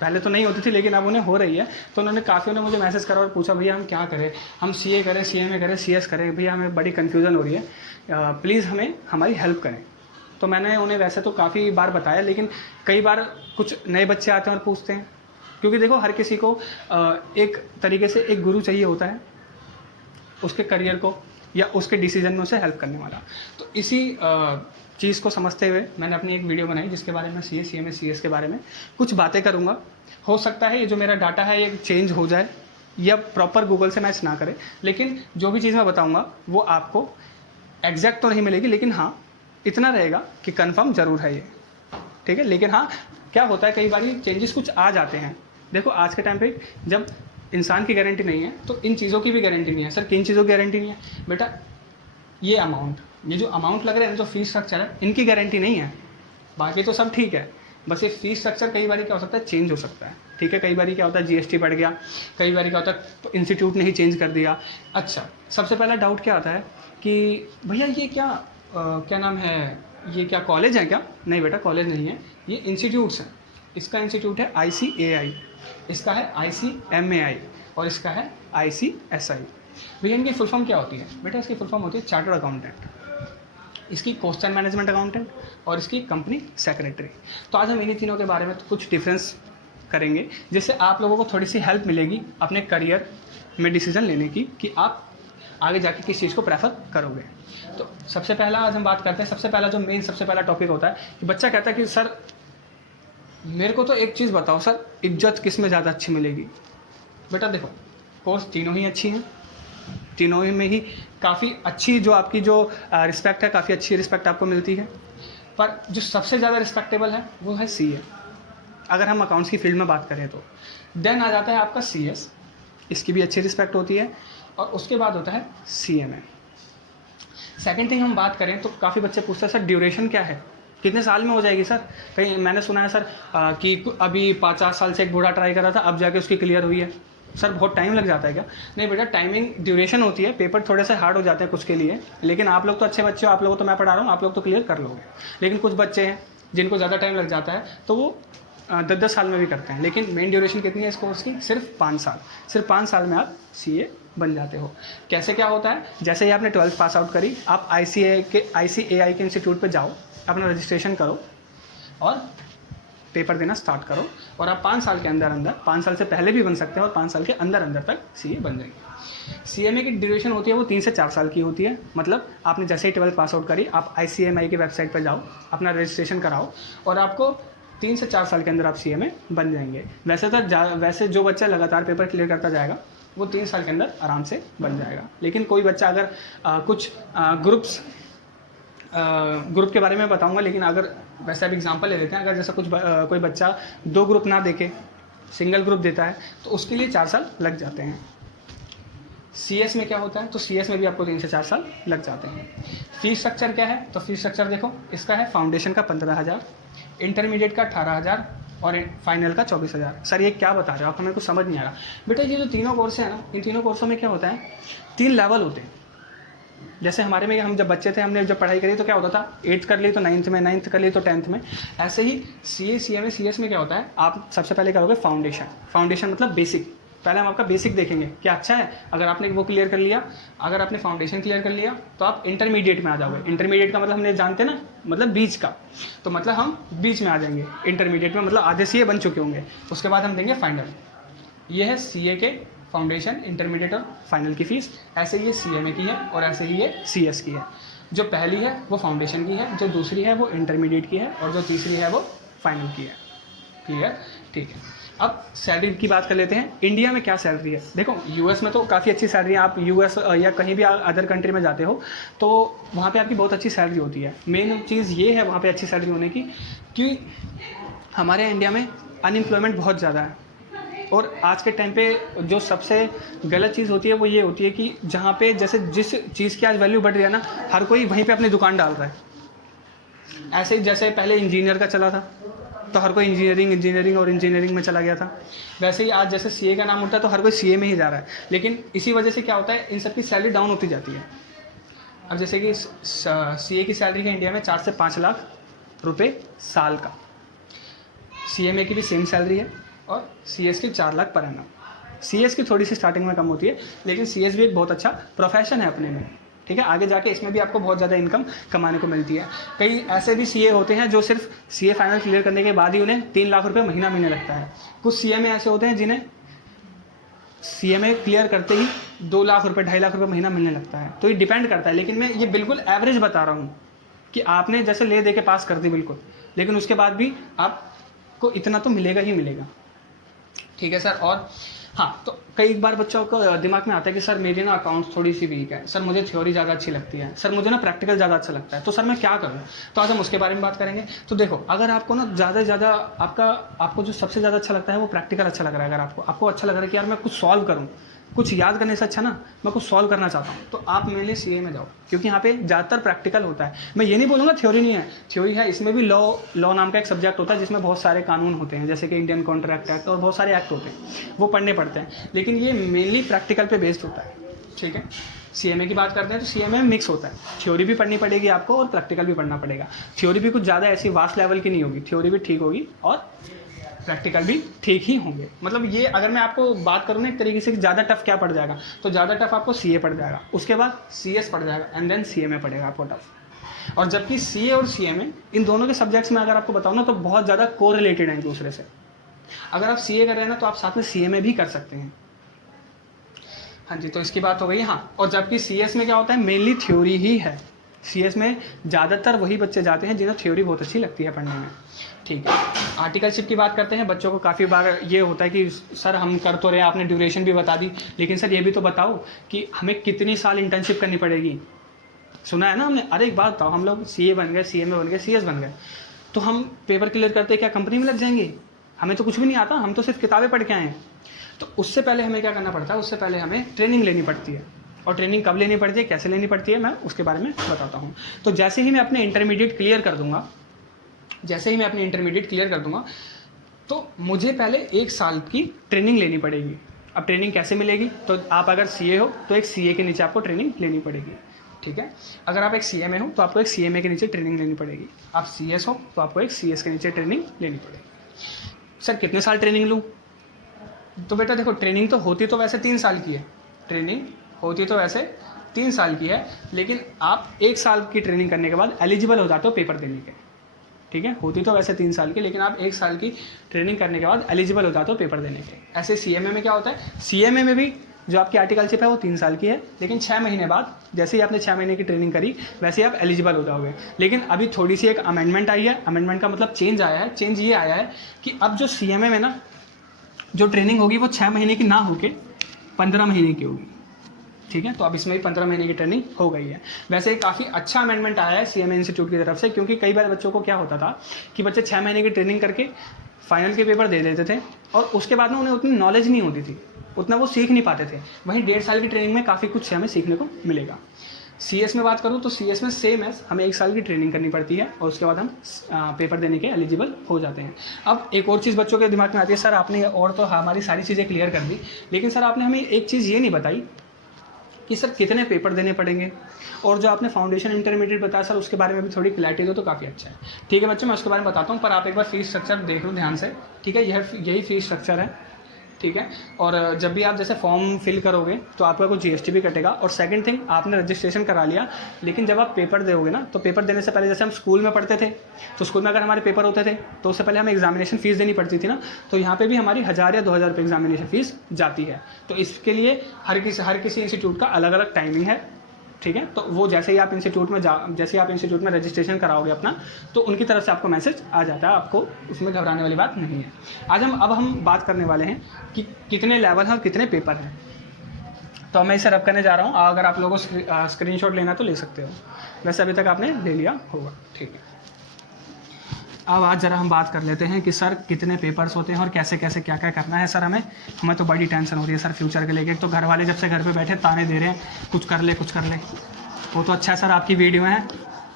पहले तो नहीं होती थी लेकिन अब उन्हें हो रही है। तो उन्होंने काफ़ी ने मुझे मैसेज करा और पूछा भैया हम क्या करें, हम सीए करें, सीएमए करें, सीएस करें, भैया हमें बड़ी कन्फ्यूज़न हो रही है, प्लीज़ हमें हमारी हेल्प करें। तो मैंने उन्हें वैसे तो काफ़ी बार बताया, लेकिन कई बार कुछ नए बच्चे आते हैं और पूछते हैं, क्योंकि देखो हर किसी को एक तरीके से एक गुरु चाहिए होता है उसके करियर को या उसके डिसीजन में उसे हेल्प करने वाला। तो इसी चीज़ को समझते हुए मैंने अपनी एक वीडियो बनाई जिसके बारे में सीए, सीएमए, सीएस के बारे में कुछ बातें करूँगा। हो सकता है ये जो मेरा डाटा है ये चेंज हो जाए या प्रॉपर गूगल से मैच ना करे, लेकिन जो भी चीज़ मैं बताऊँगा वो आपको एग्जैक्ट तो नहीं मिलेगी, लेकिन हाँ इतना रहेगा कि कंफर्म ज़रूर है ये, ठीक है। लेकिन हाँ क्या होता है कई बार चेंजेस कुछ आ जाते हैं। देखो आज के टाइम पे जब इंसान की गारंटी नहीं है तो इन चीज़ों की भी गारंटी नहीं है। सर किन चीज़ों की गारंटी नहीं है? बेटा ये अमाउंट, ये जो अमाउंट लग रहा है, जो फीस स्ट्रक्चर है, इनकी गारंटी नहीं है, बाकी तो सब ठीक है। बस ये फीस स्ट्रक्चर कई बार क्या हो सकता है चेंज हो सकता है, ठीक है। कई बार क्या होता है जीएसटी बढ़ गया, कई बार क्या होता है इंस्टीट्यूट ने ही चेंज कर दिया। अच्छा, सबसे पहला डाउट क्या आता है कि भैया ये क्या नाम है, ये क्या कॉलेज है क्या? नहीं बेटा कॉलेज नहीं है, ये इंस्टीट्यूट्स हैं। इसका इंस्टीट्यूट है ICAI, इसका है ICMAI और इसका है ICSI। भैया इनकी फुल फॉर्म क्या होती है? बेटा इसकी फुल फॉर्म होती है चार्टर्ड अकाउंटेंट, इसकी क्वेश्चन मैनेजमेंट अकाउंटेंट और इसकी कंपनी सेक्रेटरी। तो आज हम इन्हीं तीनों के बारे में कुछ डिफरेंस करेंगे जिससे आप लोगों को थोड़ी सी हेल्प मिलेगी अपने करियर में डिसीजन लेने की कि आप आगे जाके किस चीज़ को प्रेफर करोगे। तो सबसे पहला आज हम बात करते हैं, सबसे पहला जो मेन सबसे पहला टॉपिक होता है कि बच्चा कहता है कि सर मेरे को तो एक चीज़ बताओ सर, इज्जत किस में ज़्यादा अच्छी मिलेगी? बेटा देखो कोर्स तीनों ही अच्छी हैं, तीनों ही में ही काफ़ी अच्छी जो आपकी जो रिस्पेक्ट है, काफ़ी अच्छी रिस्पेक्ट आपको मिलती है, पर जो सबसे ज़्यादा रिस्पेक्टेबल है वो है सीए। अगर हम अकाउंट्स की फील्ड में बात करें तो देन आ जाता है आपका सीएस, इसकी भी अच्छी रिस्पेक्ट होती है, और उसके बाद होता है सीएमए। सेकेंड थिंग हम बात करें तो काफ़ी बच्चे पूछते हैं सर ड्यूरेशन क्या है, कितने साल में हो जाएगी सर? कहीं मैंने सुना है सर कि अभी 50 साल से एक बूढ़ा ट्राई कर रहा था, अब जाके उसकी क्लियर हुई है। सर बहुत टाइम लग जाता है क्या? नहीं बेटा टाइमिंग ड्यूरेशन होती है, पेपर थोड़े से हार्ड हो जाते हैं कुछ के लिए, लेकिन आप लोग तो अच्छे बच्चे हो, आप लोगों को तो मैं पढ़ा रहा हूँ, आप लोग तो क्लियर कर लोगे। लेकिन कुछ बच्चे हैं जिनको ज़्यादा टाइम लग जाता है तो वो 10-10 साल में भी करते हैं, लेकिन मेन ड्यूरेशन कितनी है इस कोर्स की? सिर्फ 5 साल। सिर्फ 5 साल में आप सीए बन जाते हो। कैसे क्या होता है? जैसे ही आपने 12th पास आउट करी, आप ICAI के इंस्टीट्यूट पे जाओ, अपना रजिस्ट्रेशन करो और पेपर देना स्टार्ट करो, और आप 5 साल के अंदर अंदर, 5 साल से पहले भी बन सकते हैं और 5 साल के अंदर अंदर तक सीए बन जाएंगे। सीएमए की ड्यूरेशन होती है वो 3 से 4 साल की होती है। मतलब आपने जैसे ही 12th पास आउट करी, आप ICMI की वेबसाइट पर जाओ, अपना रजिस्ट्रेशन कराओ और आपको 3 से 4 साल के अंदर आप सीएमए बन जाएंगे। वैसे जो बच्चा लगातार पेपर क्लियर करता जाएगा वो 3 साल के अंदर आराम से बन जाएगा। लेकिन कोई बच्चा अगर कुछ ग्रुप के बारे में बताऊंगा, लेकिन अगर वैसे अब एग्जांपल ले लेते हैं, अगर जैसा कोई बच्चा 2 ग्रुप ना देके सिंगल ग्रुप देता है तो उसके लिए 4 साल लग जाते हैं। सीएस में क्या होता है? तो सीएस में भी आपको 3 से 4 साल लग जाते हैं। फीस स्ट्रक्चर क्या है? तो फीस स्ट्रक्चर देखो, इसका है फाउंडेशन का 15,000, इंटरमीडिएट का 18,000 और फाइनल का 24,000। सर ये क्या बता रहे हो आप, हमें कुछ समझ नहीं आ रहा। बेटा ये जो तीनों कोर्स हैं ना, इन तीनों कोर्सों में क्या होता है, 3 लेवल होते हैं। जैसे हमारे में हम जब बच्चे थे, हमने जब पढ़ाई करी तो क्या होता था, 8th कर ली तो 9th में, 9th कर ली तो 10th में। ऐसे ही सीए, सीएमए, सीएस में क्या होता है, आप सबसे पहले करोगे फाउंडेशन मतलब बेसिक। पहले हम आपका बेसिक देखेंगे क्या अच्छा है। अगर आपने वो क्लियर कर लिया, अगर आपने फाउंडेशन क्लियर कर लिया तो आप इंटरमीडिएट में आ जाओगे। इंटरमीडिएट का मतलब हमने जानते हैं ना, मतलब बीच का, तो मतलब हम बीच में आ जाएंगे इंटरमीडिएट में, मतलब आधे सीए बन चुके होंगे। उसके बाद हम देंगे फाइनल। ये है सीए के फाउंडेशन, इंटरमीडिएट और फाइनल की फीस। ऐसे ये सीएमए की है और ऐसे ही ये सीएस की है। जो पहली है वो फाउंडेशन की है, जो दूसरी है वो इंटरमीडिएट की है और जो तीसरी है वो फाइनल की है। क्लियर? ठीक है। अब सैलरी की बात कर लेते हैं। इंडिया में क्या सैलरी है? देखो यूएस में तो काफ़ी अच्छी सैलरी है। आप यूएस या कहीं भी अदर कंट्री में जाते हो तो वहाँ पे आपकी बहुत अच्छी सैलरी होती है। मेन चीज़ ये है वहाँ पे अच्छी सैलरी होने की कि हमारे इंडिया में अनएम्प्लॉयमेंट बहुत ज़्यादा है। और आज के टाइम पे जो सबसे गलत चीज़ होती है वो ये होती है कि जहाँ पे जैसे जिस चीज़ की आज वैल्यू बढ़ रही है ना, हर कोई वहीं पे अपनी दुकान डाल रहा है। ऐसे ही जैसे पहले इंजीनियर का चला था तो हर कोई इंजीनियरिंग में चला गया था, वैसे ही आज जैसे सीए का नाम उठता है तो हर कोई सीए में ही जा रहा है। लेकिन इसी वजह से क्या होता है, इन सब की सैलरी डाउन होती जाती है। अब जैसे कि सीए की सैलरी है इंडिया में 4 से 5 लाख रुपए साल का। सीएमए की भी सेम सैलरी है, और CS की 4 लाख पर एनम। CS की थोड़ी सी स्टार्टिंग में कम होती है, लेकिन CS भी एक बहुत अच्छा प्रोफेशन है अपने में, ठीक है। आगे जाके इसमें भी आपको बहुत ज़्यादा इनकम कमाने को मिलती है। कई ऐसे भी CA होते हैं जो सिर्फ CA फाइनल क्लियर करने के बाद ही उन्हें 3 लाख रुपये महीना मिलने लगता है। कुछ CA में ऐसे होते हैं जिन्हें CA में क्लियर करते ही 2 लाख रुपये 2.5 लाख रुपये महीना मिलने लगता है। तो ये डिपेंड करता है, लेकिन मैं ये बिल्कुल एवरेज बता रहा हूँ कि आपने जैसे ले दे के पास कर दी बिल्कुल, लेकिन उसके बाद भी आपको इतना तो मिलेगा ही मिलेगा, ठीक है सर। और हाँ, तो कई बार बच्चों को दिमाग में आता है कि सर मेरी ना अकाउंट्स थोड़ी सी वीक है, सर मुझे थ्योरी ज़्यादा अच्छी लगती है, सर मुझे ना प्रैक्टिकल ज़्यादा अच्छा लगता है, तो सर मैं क्या करूँ। तो आज हम उसके बारे में बात करेंगे। तो देखो, अगर आपको ना ज़्यादा से ज़्यादा आपको जो सबसे ज़्यादा अच्छा लगता है वो प्रैक्टिकल अच्छा लग रहा है, अगर आपको अच्छा लग रहा है कि यार मैं कुछ सॉल्व करूँ, कुछ याद करने से अच्छा ना मैं कुछ सॉल्व करना चाहता हूँ, तो आप मेरे लिए CA में जाओ, क्योंकि यहाँ पे ज़्यादातर प्रैक्टिकल होता है। मैं ये नहीं बोलूँगा थ्योरी नहीं है, थ्योरी है, इसमें भी लॉ नाम का एक सब्जेक्ट होता है जिसमें बहुत सारे कानून होते हैं, जैसे कि इंडियन कॉन्ट्रैक्ट एक्ट और बहुत सारे एक्ट होते हैं, वो पढ़ने पड़ते हैं, लेकिन ये मेनली प्रैक्टिकल पे बेस्ड होता है, ठीक है। CMA की बात करते हैं तो CMA में मिक्स होता है, थ्योरी भी पढ़नी पड़ेगी आपको और प्रैक्टिकल भी पढ़ना पड़ेगा। थ्योरी भी कुछ ज़्यादा ऐसी वास्ट लेवल की नहीं होगी, थ्योरी भी ठीक होगी और प्रैक्टिकल भी ठीक ही होंगे। मतलब ये अगर मैं आपको बात करूँ ना एक तरीके से ज़्यादा टफ क्या पड़ जाएगा, तो ज़्यादा टफ आपको CA पड़ जाएगा, उसके बाद CS पड़ जाएगा एंड देन CMA पड़ेगा आपको टफ। और जबकि CA और CMA इन दोनों के सब्जेक्ट्स में अगर आपको बताऊँ ना तो बहुत ज़्यादा कोरिलेटेड हैं एक दूसरे से। अगर आप CA कर रहे हैं ना तो आप साथ में CMA भी कर सकते हैं। हाँ जी, तो इसकी बात हो गई। हाँ, और जबकि CS में क्या होता है, मेनली थ्योरी ही है। CS में ज़्यादातर वही बच्चे जाते हैं जिन्हें थ्योरी बहुत अच्छी लगती है पढ़ने में, ठीक है। आर्टिकलशिप की बात करते हैं। बच्चों को काफ़ी बार ये होता है कि सर हम कर तो रहे, आपने ड्यूरेशन भी बता दी, लेकिन सर ये भी तो बताओ कि हमें कितनी साल इंटर्नशिप करनी पड़ेगी। सुना है ना हमने, अरे एक बात बताओ, हम लोग CA बन गए, CMA बन गए, CS बन गए, तो हम पेपर क्लियर करते क्या कंपनी में लग जाएंगे? हमें तो कुछ भी नहीं आता, हम तो सिर्फ किताबें पढ़ के आए हैं। तो उससे पहले हमें क्या करना पड़ता है, उससे पहले हमें ट्रेनिंग लेनी पड़ती है। और ट्रेनिंग कब लेनी पड़ती है, कैसे लेनी पड़ती है, मैं उसके बारे में बताता हूँ। तो जैसे ही मैं अपने इंटरमीडिएट क्लियर कर दूंगा, तो मुझे पहले 1 साल की ट्रेनिंग लेनी पड़ेगी। अब ट्रेनिंग कैसे मिलेगी, तो आप अगर CA हो तो एक CA के नीचे आपको ट्रेनिंग लेनी पड़ेगी, ठीक है। अगर आप एक CMA हो तो आपको एक CMA के नीचे ट्रेनिंग लेनी पड़ेगी। आप CS हो तो आपको एक CS के नीचे ट्रेनिंग लेनी पड़ेगी। सर कितने साल ट्रेनिंग लूँ? तो बेटा देखो, ट्रेनिंग तो होती तो वैसे 3 साल की है, लेकिन आप 1 साल की ट्रेनिंग करने के बाद एलिजिबल हो जाते हो पेपर देने के, ठीक है। होती तो वैसे 3 साल की, लेकिन आप 1 साल की ट्रेनिंग करने के बाद एलिजिबल हो जाते हो पेपर देने के। ऐसे CMA में क्या होता है, CMA में भी जो आपकी आर्टिकलशिप है वो 3 साल की है, लेकिन 6 महीने बाद जैसे ही आपने 6 महीने की ट्रेनिंग करी वैसे ही आप एलिजिबल हो जाओगे। लेकिन अभी थोड़ी सी एक अमेंडमेंट आई है, अमेंडमेंट का मतलब चेंज आया है। चेंज ये आया है कि अब जो CMA में ना जो ट्रेनिंग होगी वो 6 महीने की ना होके 15 महीने की होगी, ठीक है। तो अब इसमें भी 15 महीने की ट्रेनिंग हो गई है। वैसे काफ़ी अच्छा अमेंडमेंट आया है CMA इंस्टीट्यूट की तरफ से, क्योंकि कई बार बच्चों को क्या होता था कि बच्चे 6 महीने की ट्रेनिंग करके फाइनल के पेपर दे देते थे और उसके बाद में उन्हें उतनी नॉलेज नहीं होती थी, उतना वो सीख नहीं पाते थे। वहीं 1.5 साल की ट्रेनिंग में काफ़ी कुछ हमें सीखने को मिलेगा। CS में बात करूँ तो CS में सेम है, हमें 1 साल की ट्रेनिंग करनी पड़ती है और उसके बाद हम पेपर देने के एलिजिबल हो जाते हैं। अब एक और चीज़ बच्चों के दिमाग में आती है, सर आपने और तो हमारी सारी चीज़ें क्लियर कर दी, लेकिन सर आपने हमें एक चीज़ ये नहीं बताई कि सर कितने पेपर देने पड़ेंगे, और जो आपने फाउंडेशन इंटरमीडिएट बताया सर उसके बारे में भी थोड़ी क्लैरिटी दो तो काफ़ी अच्छा है। ठीक है बच्चों, मैं उसके बारे में बताता हूँ, पर आप एक बार फीस स्ट्रक्चर देख लो ध्यान से, ठीक है। यही फीस स्ट्रक्चर है, ठीक है। और जब भी आप जैसे फॉर्म फिल करोगे तो आपका कुछ GST भी कटेगा। और सेकंड थिंग, आपने रजिस्ट्रेशन करा लिया, लेकिन जब आप पेपर दोगे ना तो पेपर देने से पहले जैसे हम स्कूल में पढ़ते थे, तो स्कूल में अगर हमारे पेपर होते थे तो उससे पहले हमें एग्जामिनेशन फ़ीस देनी पड़ती थी ना, तो यहाँ पे भी हमारी 1000 या 2000 रुपये एग्जामिनेशन फ़ीस जाती है। तो इसके लिए हर किसी इंस्टीट्यूट का अलग अलग टाइमिंग है, ठीक है। तो वो जैसे ही आप इंस्टीट्यूट में रजिस्ट्रेशन कराओगे अपना, तो उनकी तरफ से आपको मैसेज आ जाता है, आपको उसमें घबराने वाली बात नहीं है। अब हम बात करने वाले हैं कि कितने लेवल हैं और कितने पेपर हैं। तो मैं इसे रब करने जा रहा हूँ, अगर आप लोगों को स्क्रीनशॉट लेना तो ले सकते हो, वैसे अभी तक आपने ले लिया होगा, ठीक है। अब आज ज़रा हम बात कर लेते हैं कि सर कितने पेपर्स होते हैं और कैसे कैसे क्या क्या करना है। सर हमें तो बड़ी टेंशन हो रही है सर फ्यूचर के लेके। तो घर वाले जब से घर पे बैठे ताने दे रहे हैं, कुछ कर ले। वो तो अच्छा है सर, आपकी वीडियो है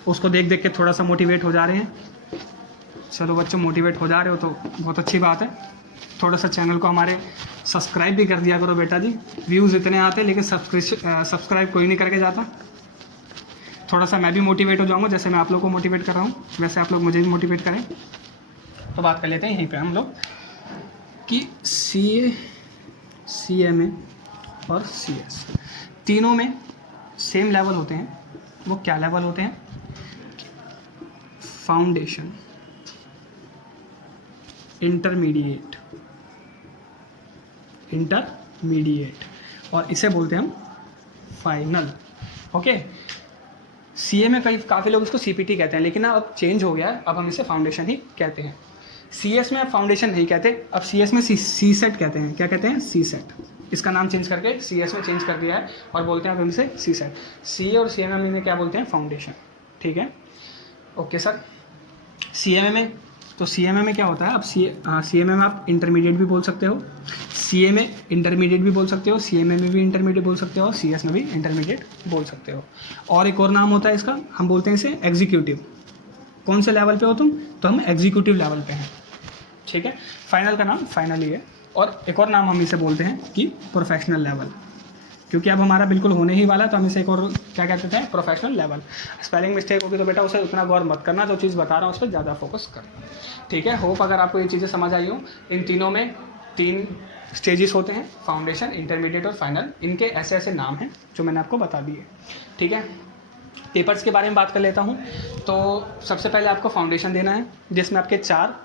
उसको देख देख के थोड़ा सा मोटिवेट हो जा रहे हैं। चलो बच्चों, मोटिवेट हो जा रहे हो तो बहुत अच्छी बात है। थोड़ा सा चैनल को हमारे सब्सक्राइब भी कर दिया करो बेटा जी। व्यूज़ इतने आते लेकिन सब्सक्राइब कोई नहीं करके जाता। थोड़ा सा मैं भी मोटिवेट हो जाऊंगा, जैसे मैं आप लोगों को मोटिवेट कर रहा हूँ वैसे आप लोग मुझे भी मोटिवेट करें। तो बात कर लेते हैं यहीं पे हम लोग। कि CA, CMA और CS तीनों में सेम लेवल होते हैं। वो क्या लेवल होते हैं? फाउंडेशन, इंटरमीडिएट, और इसे बोलते हैं हम फाइनल। ओके, CA में काफ़ी लोग इसको CPT कहते हैं, लेकिन अब चेंज हो गया है, अब हम इसे फाउंडेशन ही कहते हैं। CS में अब फाउंडेशन नहीं कहते, अब CS में सी सेट कहते हैं। क्या कहते हैं? सी सेट। इसका नाम चेंज करके CS में चेंज कर दिया है और बोलते हैं अब हम इसे सी सेट। CA और CMA में क्या बोलते हैं? फाउंडेशन। ठीक है, ओके सर। CMA में, तो CMA में क्या होता है? अब CMA में आप इंटरमीडिएट भी बोल सकते हो, CA में इंटरमीडिएट भी बोल सकते हो, CMA में भी इंटरमीडिएट बोल सकते हो, और CS में भी इंटरमीडिएट बोल सकते हो। और एक और नाम होता है इसका, हम बोलते हैं इसे एग्जीक्यूटिव। कौन से लेवल पे हो तुम? तो हम एग्जीक्यूटिव लेवल पे हैं। ठीक है, फाइनल का नाम फाइनल ही है। और एक और नाम हम इसे बोलते हैं कि प्रोफेशनल लेवल, क्योंकि अब हमारा बिल्कुल होने ही वाला है, तो हम इसे एक और क्या कहते हैं? Professional level. स्पेलिंग मिस्टेक होगी तो बेटा उसे उतना गौर मत करना, जो चीज़ बता रहा हूँ उस पर ज़्यादा फोकस करना। ठीक है, होप अगर आपको ये चीज़ें समझ आई हो। इन तीनों में 3 स्टेजेस होते हैं, फाउंडेशन, इंटरमीडिएट और फाइनल। इनके ऐसे ऐसे नाम हैं जो मैंने आपको बता दिए। ठीक है, पेपर्स के बारे में बात कर लेता हूँ। तो सबसे पहले आपको फाउंडेशन देना है, जिसमें आपके 4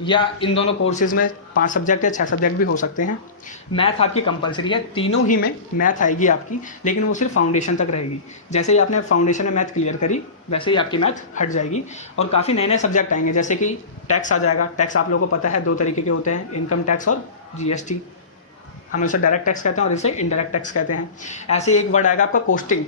या इन दोनों कोर्सेज़ में 5 सब्जेक्ट या 6 सब्जेक्ट भी हो सकते हैं। मैथ आपकी कंपलसरी है, तीनों ही में मैथ आएगी आपकी, लेकिन वो सिर्फ फाउंडेशन तक रहेगी। जैसे ही आपने फाउंडेशन में मैथ क्लियर करी, वैसे ही आपकी मैथ हट जाएगी। और काफ़ी नए नए सब्जेक्ट आएंगे, जैसे कि टैक्स आ जाएगा। टैक्स आप लोगों को पता है 2 तरीके के होते हैं, इनकम टैक्स और GST। हम इसे डायरेक्ट टैक्स कहते हैं और इसे इनडायरेक्ट टैक्स कहते हैं। ऐसे ही एक वर्ड आएगा आपका कोस्टिंग,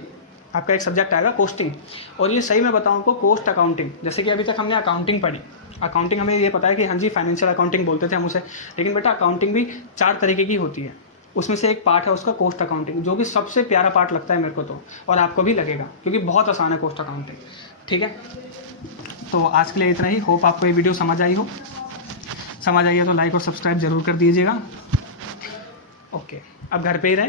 आपका एक सब्जेक्ट आएगा कोस्टिंग। और ये सही मैं बताऊँ आपको, कोस्ट अकाउंटिंग। जैसे कि अभी तक हमने अकाउंटिंग पढ़ी, अकाउंटिंग हमें ये पता है कि हाँ जी फाइनेंशियल अकाउंटिंग बोलते थे हम उसे, लेकिन बेटा अकाउंटिंग भी 4 तरीके की होती है। उसमें से एक पार्ट है उसका कोस्ट अकाउंटिंग, जो कि सबसे प्यारा पार्ट लगता है मेरे को तो, और आपको भी लगेगा, क्योंकि बहुत आसान है कोस्ट अकाउंटिंग। ठीक है, तो आज के लिए इतना ही। होप आपको ये वीडियो समझ आई हो। समझ आई है तो लाइक और सब्सक्राइब जरूर कर दीजिएगा। ओके, अब घर पे ही रहें।